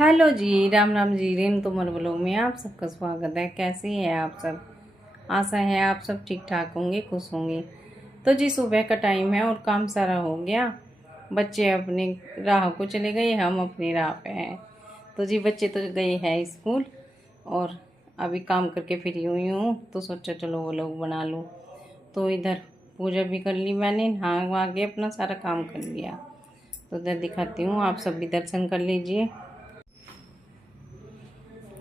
Hello जी, Ram Ram ji. RAM Tomar blog में आप सबका स्वागत है। कैसे हैं आप सब? आशा है आप सब ठीक ठाक होंगे, खुश होंगे। तो जी सुबह का टाइम है और काम सारा हो गया। बच्चे अपनी राह को चले गए, हम अपनी राह पे हैं। तो जी बच्चे तो गए हैं स्कूल और अभी काम करके फ्री हुई हूँ, तो सोचा चलो वो लोग बना लूँ। तो इधर पूजा भी कर ली मैंने, नहा वहा के अपना सारा काम कर लिया। तो इधर दिखाती हूँ, आप सब भी दर्शन कर लीजिए।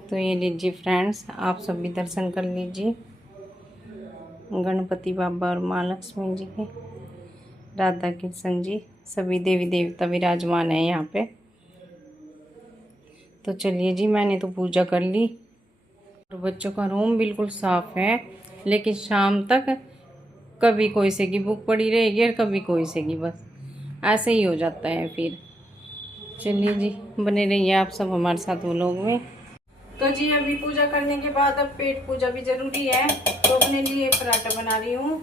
तो ये लीजिए फ्रेंड्स, आप सब भी दर्शन कर लीजिए। गणपति बाबा और माँ लक्ष्मी जी के, राधा कृष्ण जी, सभी देवी देवता विराजमान है यहाँ पे। तो चलिए जी, मैंने तो पूजा कर ली और बच्चों का रूम बिल्कुल साफ है। लेकिन शाम तक कभी कोई से की बुक पड़ी रहेगी और कभी कोई से की, बस ऐसे ही हो जाता है फिर। चलिए जी, बने रहिए आप सब हमारे साथ व्लॉग में। तो जी अभी पूजा करने के बाद अब पेट पूजा भी जरूरी है, तो अपने लिए पराठा बना रही हूँ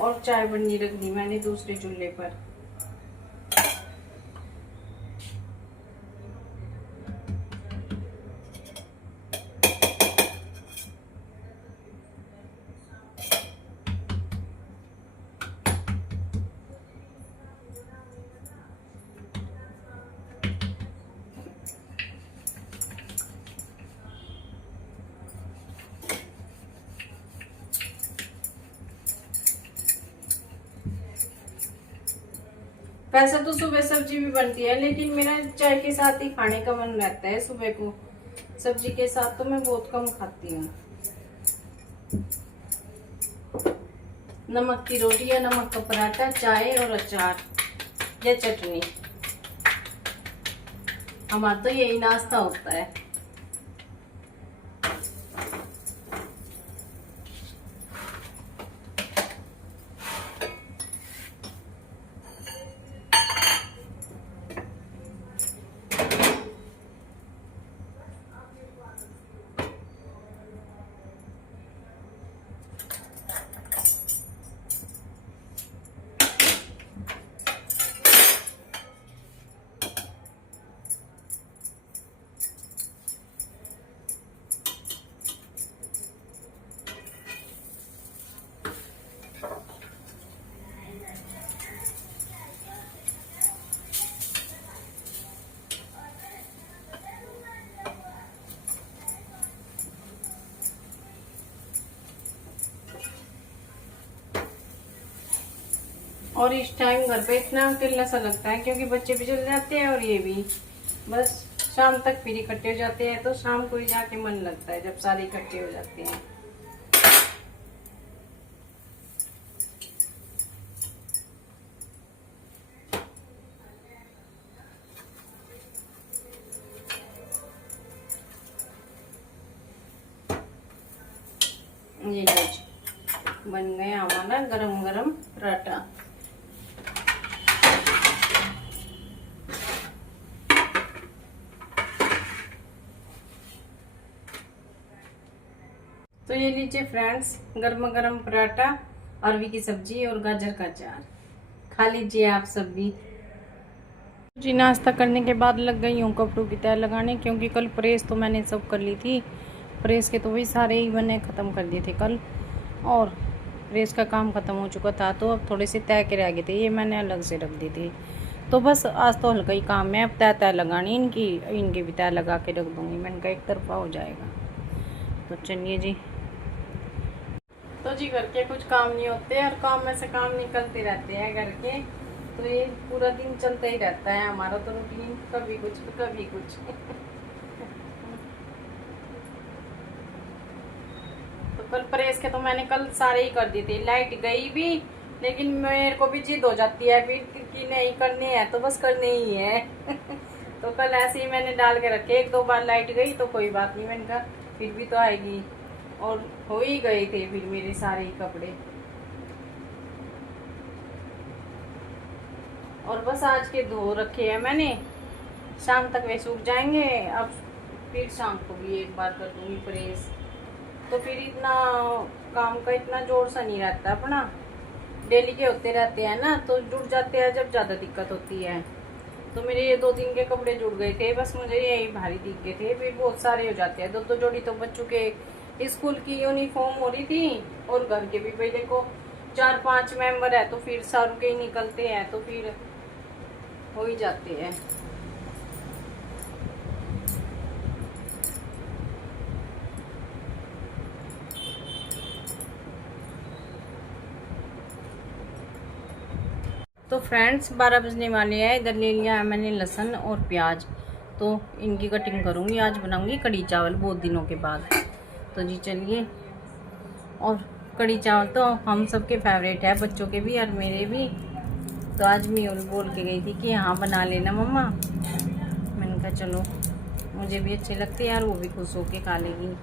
और चाय बननी रख दी मैंने दूसरे चूल्हे पर। वैसे तो सुबह सब्जी भी बनती है, लेकिन मेरा चाय के साथ ही खाने का मन रहता है सुबह को। सब्जी के साथ तो मैं बहुत कम खाती हूँ। नमक की रोटी या नमक का पराठा, चाय और अचार या चटनी, हमारा तो यही नाश्ता होता है। और इस टाइम घर पे इतना अकेला सा लगता है, क्योंकि बच्चे भी चले जाते हैं और ये भी बस शाम तक फिर इकट्ठे हो जाते हैं। तो शाम को ही जाके मन लगता है जब सारे इकट्ठे हो जाते हैं। ये लीजिए, बन गया हमारा गरम गरम पराठा। तो ये लीजिए फ्रेंड्स, गर्मा गर्म पराठा, अरवी की सब्जी और गाजर का अचार। खा लीजिए आप सब भी। जी नाश्ता करने के बाद लग गई हूँ कपड़ों की तय लगाने, क्योंकि कल प्रेस तो मैंने सब कर ली थी। प्रेस के तो वही सारे ही मैंने ख़त्म कर दिए थे कल, और प्रेस का काम ख़त्म हो चुका था। तो अब थोड़े से तय के रह गए थे, ये मैंने अलग से रख दी थी। तो बस आज तो हल्का ही काम है, अब तय तय लगानी इनकी भी तय लगा के रख दूँगी। मैंने कहा एक तरफा हो जाएगा। तो चलिए जी। तो जी घर के कुछ काम नहीं होते और काम में से काम निकलते रहते हैं घर के। तो ये पूरा दिन चलता ही रहता है हमारा तो रूटीन, कभी कुछ कभी कुछ। तो कल प्रेस के तो मैंने कल सारे ही कर दिए थे। लाइट गई भी, लेकिन मेरे को भी जिद हो जाती है फिर कि नहीं करने हैं तो बस करने ही है। तो कल ऐसे ही मैंने डाल के रखे। एक दो बार लाइट गई तो कोई बात नहीं, मैंने कहा फिर भी तो आएगी। और हो ही गए थे फिर मेरे सारे ही कपड़े। और बस आज के धो रखे हैं मैंने, शाम तक वे सूख जाएंगे। अब फिर शाम को भी एक बार कर दूंगी प्रेस। तो फिर इतना काम का इतना जोर सा नहीं रहता अपना, डेली के होते रहते हैं ना, तो जुड़ जाते हैं जब ज़्यादा दिक्कत होती है। तो मेरे ये 2 दिन के कपड़े जुड़ गए थे, बस मुझे यही भारी दिख गए थे। फिर बहुत सारे हो जाते हैं, 2-2 जोड़ी तो बच्चों के स्कूल की यूनिफॉर्म हो रही थी और घर के भी। भाई देखो 4-5 मेंबर है तो फिर सारू के ही निकलते हैं, तो फिर हो ही जाते हैं। तो फ्रेंड्स 12 बजने वाले हैं। इधर ले लिया है मैंने लहसुन और प्याज, तो इनकी कटिंग करूँगी। आज बनाऊँगी कढ़ी चावल बहुत दिनों के बाद। तो जी चलिए, और कढ़ी चावल तो हम सबके फेवरेट है, बच्चों के भी और मेरे भी। तो आज मीहुल बोल के गई थी कि हाँ बना लेना मम्मा। मैंने कहा चलो, मुझे भी अच्छे लगते हैं और वो भी खुश होके खा लेगी।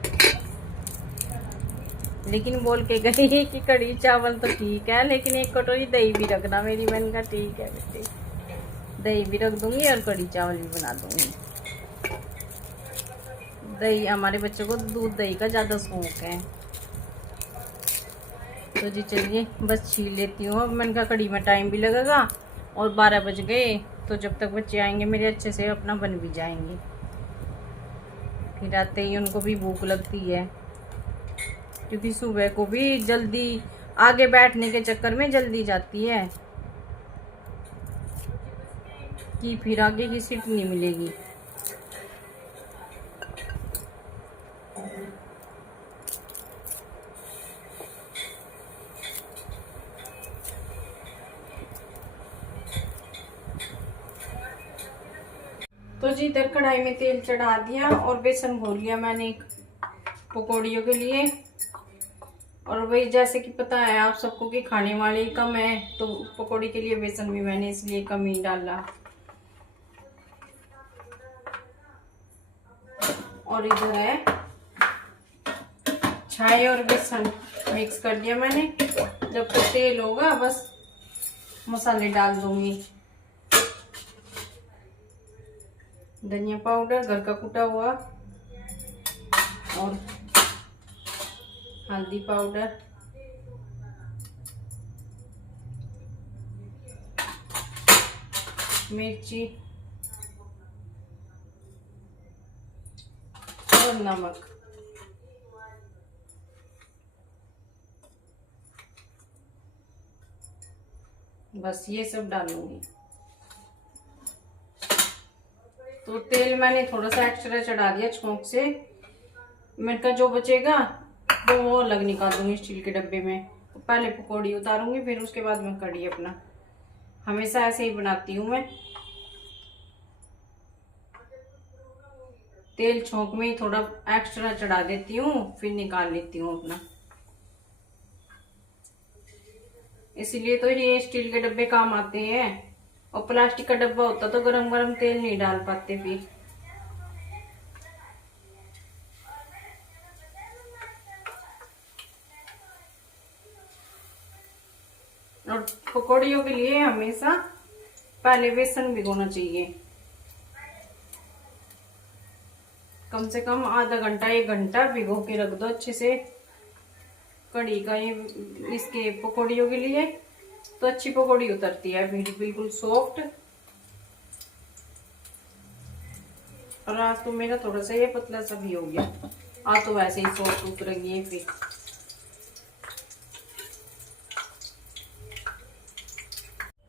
लेकिन बोल के गई कि कढ़ी चावल तो ठीक है, लेकिन 1 कटोरी दही भी रखना मेरी। मैंने कहा ठीक है बेटे, दही भी रख दूंगी और कढ़ी चावल भी बना दूंगी। दही, हमारे बच्चों को दूध दही का ज़्यादा शौक है। तो जी चलिए, बस छील लेती हूँ। अब मैंने कहा कढ़ी में टाइम भी लगेगा और 12 बज गए, तो जब तक बच्चे आएंगे मेरे अच्छे से अपना बन भी जाएंगे। फिर आते ही उनको भी भूख लगती है, क्योंकि सुबह को भी जल्दी आगे बैठने के चक्कर में जल्दी जाती है कि फिर आगे की सीट नहीं मिलेगी। तो जी इधर कढ़ाई में तेल चढ़ा दिया और बेसन घोल लिया मैंने एक पकौड़ियों के लिए। और वही जैसे कि पता है आप सबको कि खाने वाले कम है, तो पकौड़ी के लिए बेसन भी मैंने इसलिए कम ही डाला। और इधर है छाई और बेसन मिक्स कर दिया मैंने। जब तक तेल होगा बस मसाले डाल दूंगी। धनिया पाउडर घर का कुटा हुआ, और हल्दी पाउडर, मिर्ची और नमक। बस ये सब डालूंगी। तो तेल मैंने थोड़ा सा एक्स्ट्रा चढ़ा दिया छोंक से। मैंने कहा जो बचेगा तो वो अलग निकाल दूंगी स्टील के डब्बे में। तो पहले पकौड़ी उतारूंगी, फिर उसके बाद मैं कढ़ी अपना। हमेशा ऐसे ही बनाती हूँ मैं, तेल छोंक में ही थोड़ा एक्स्ट्रा चढ़ा देती हूँ, फिर निकाल लेती हूँ अपना। इसीलिए तो ये स्टील के डब्बे काम आते हैं, और प्लास्टिक का डब्बा होता तो गरम गरम तेल नहीं डाल पाते फिर। और पकौड़ियों के लिए हमेशा पहले बेसन भिगोना चाहिए, कम से कम आधा घंटा 1 घंटा भिगो के रख दो अच्छे से कढ़ी का। ये इसके पकौड़ियों के लिए तो अच्छी पकौड़ी उतरती है फिर, बिल्कुल सॉफ्ट। और आज तो मेरा थोड़ा सा ये पतला सा भी हो गया, आज तो वैसे ही सॉफ्ट उतरेगी ये फिर।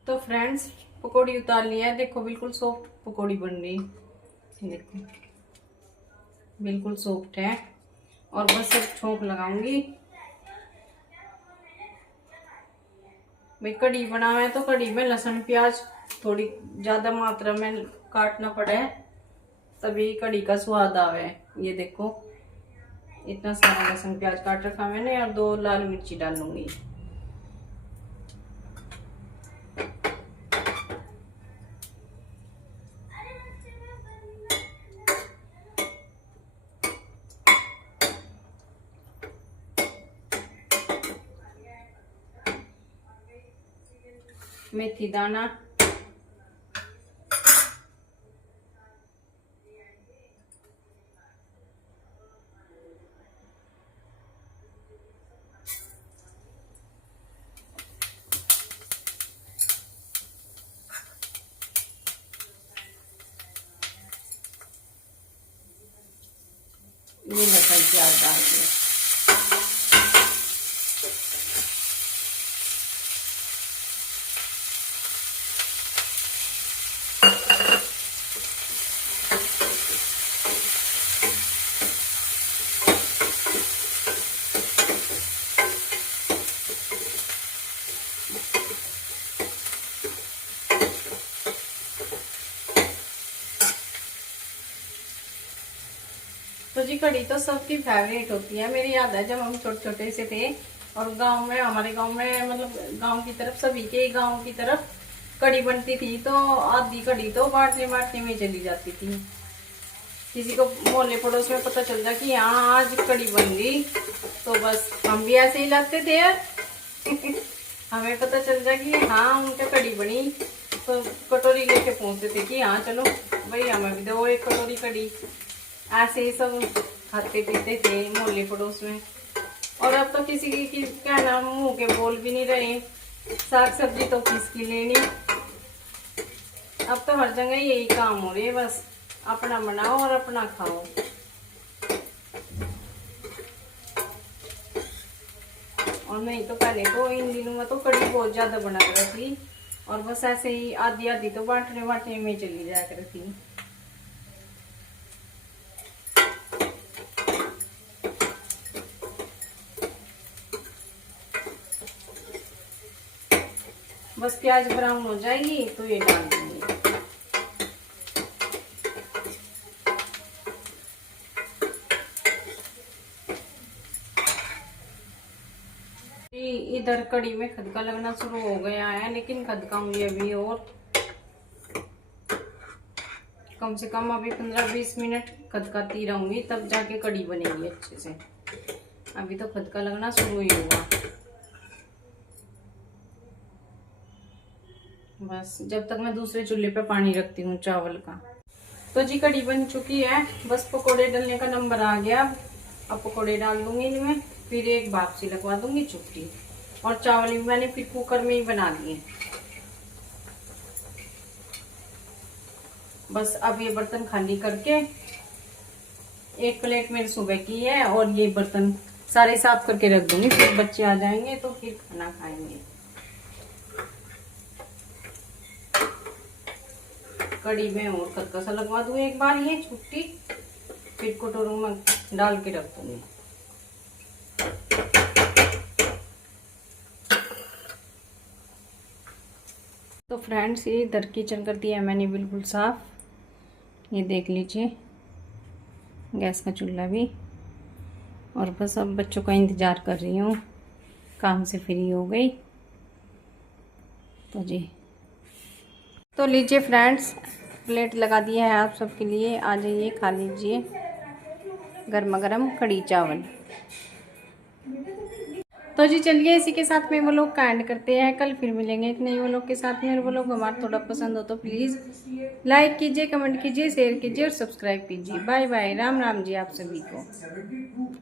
तो फ्रेंड्स पकौड़ी उतार लिया है, देखो बिल्कुल सॉफ्ट पकौड़ी बन रही, देखो बिल्कुल सॉफ्ट है। और बस अब छोंक लगाऊंगी। भाई कढ़ी बनावे है तो कढ़ी में लहसुन प्याज थोड़ी ज्यादा मात्रा में काटना पड़े, तभी कढ़ी का स्वाद आवे। ये देखो इतना सारा लहसुन प्याज काट रखा मैंने, और 2 लाल मिर्ची डालूंगी। मेथी दाना, ये लहसुन प्याज डाल के। तो जी कढ़ी तो सबकी फेवरेट होती है। मेरी याद है जब हम छोटे छोटे से थे और गांव में, हमारे गांव में मतलब गांव की तरफ, सभी के गांव की तरफ कढ़ी बनती थी तो आधी कढ़ी तो बांटने बांटने में चली जाती थी। किसी को मोहल्ले पड़ोस में पता चल जाए कि यहाँ आज कढ़ी बन गई तो बस हम भी ऐसे ही लाते थे यार। हमें पता चल जाए कि हाँ उनका कढ़ी बनी तो कटोरी लेके पहुंचते थे कि हाँ चलो भाई हमें भी दो एक कटोरी कढ़ी। ऐसे ही सब खाते पीते थे मोहल्ले पड़ोस में। और अब तो किसी की क्या नाम मुंह के बोल भी नहीं रहे। साग सब्जी तो किसकी लेनी, अब तो हर जगह यही काम हो रही है, बस अपना बनाओ और अपना खाओ। और नहीं तो पहले तो इन दिनों में तो कढ़ी बहुत ज्यादा बना कर थी और बस ऐसे ही आधी आधी तो बांटने बांटने में चली जाया करती थी। बस प्याज ब्राउन हो जाएगी तो ये डाल देंगे। इधर कढ़ी में खदका लगना शुरू हो गया है, लेकिन खदकाऊंगी अभी और कम से कम अभी 15-20 मिनट खदकाती रहूंगी तब जाके कढ़ी बनेगी अच्छे से। अभी तो खदका लगना शुरू ही हुआ। बस जब तक मैं दूसरे चूल्हे पे पानी रखती हूँ चावल का। तो जी कढ़ी बन चुकी है, बस पकोड़े डालने का नंबर आ गया। अब पकोड़े डाल दूंगी इनमें, फिर एक भाप सी लगवा दूंगी चुटकी। और चावल भी मैंने फिर कुकर में ही बना लिए। बस अब ये बर्तन खाली करके, एक प्लेट मेरी सुबह की है और ये बर्तन सारे साफ करके रख दूंगी, फिर बच्चे आ जाएंगे तो फिर खाना खाएंगे। कढ़ी में और खदका सा लगवा दूंगी एक बार ये छुट्टी, फिर कटोरों में डाल के रख दूंगी। तो फ्रेंड्स ये इधर किचन कर दिया है मैंने बिल्कुल साफ। ये देख लीजिए गैस का चूल्हा भी। और बस अब बच्चों का इंतज़ार कर रही हूँ, काम से फ्री हो गई तो जी। तो लीजिए फ्रेंड्स प्लेट लगा दिया है आप सबके लिए, आ जाइए खा लीजिए गर्मा गर्म कढ़ी चावल। तो जी चलिए इसी के साथ में वो लोग का एंड करते हैं। कल फिर मिलेंगे एक नए वो लोग के साथ में। वो लोग हमारा थोड़ा पसंद हो तो प्लीज़ लाइक कीजिए, कमेंट कीजिए, शेयर कीजिए और सब्सक्राइब कीजिए। बाय बाय, राम राम जी आप सभी को।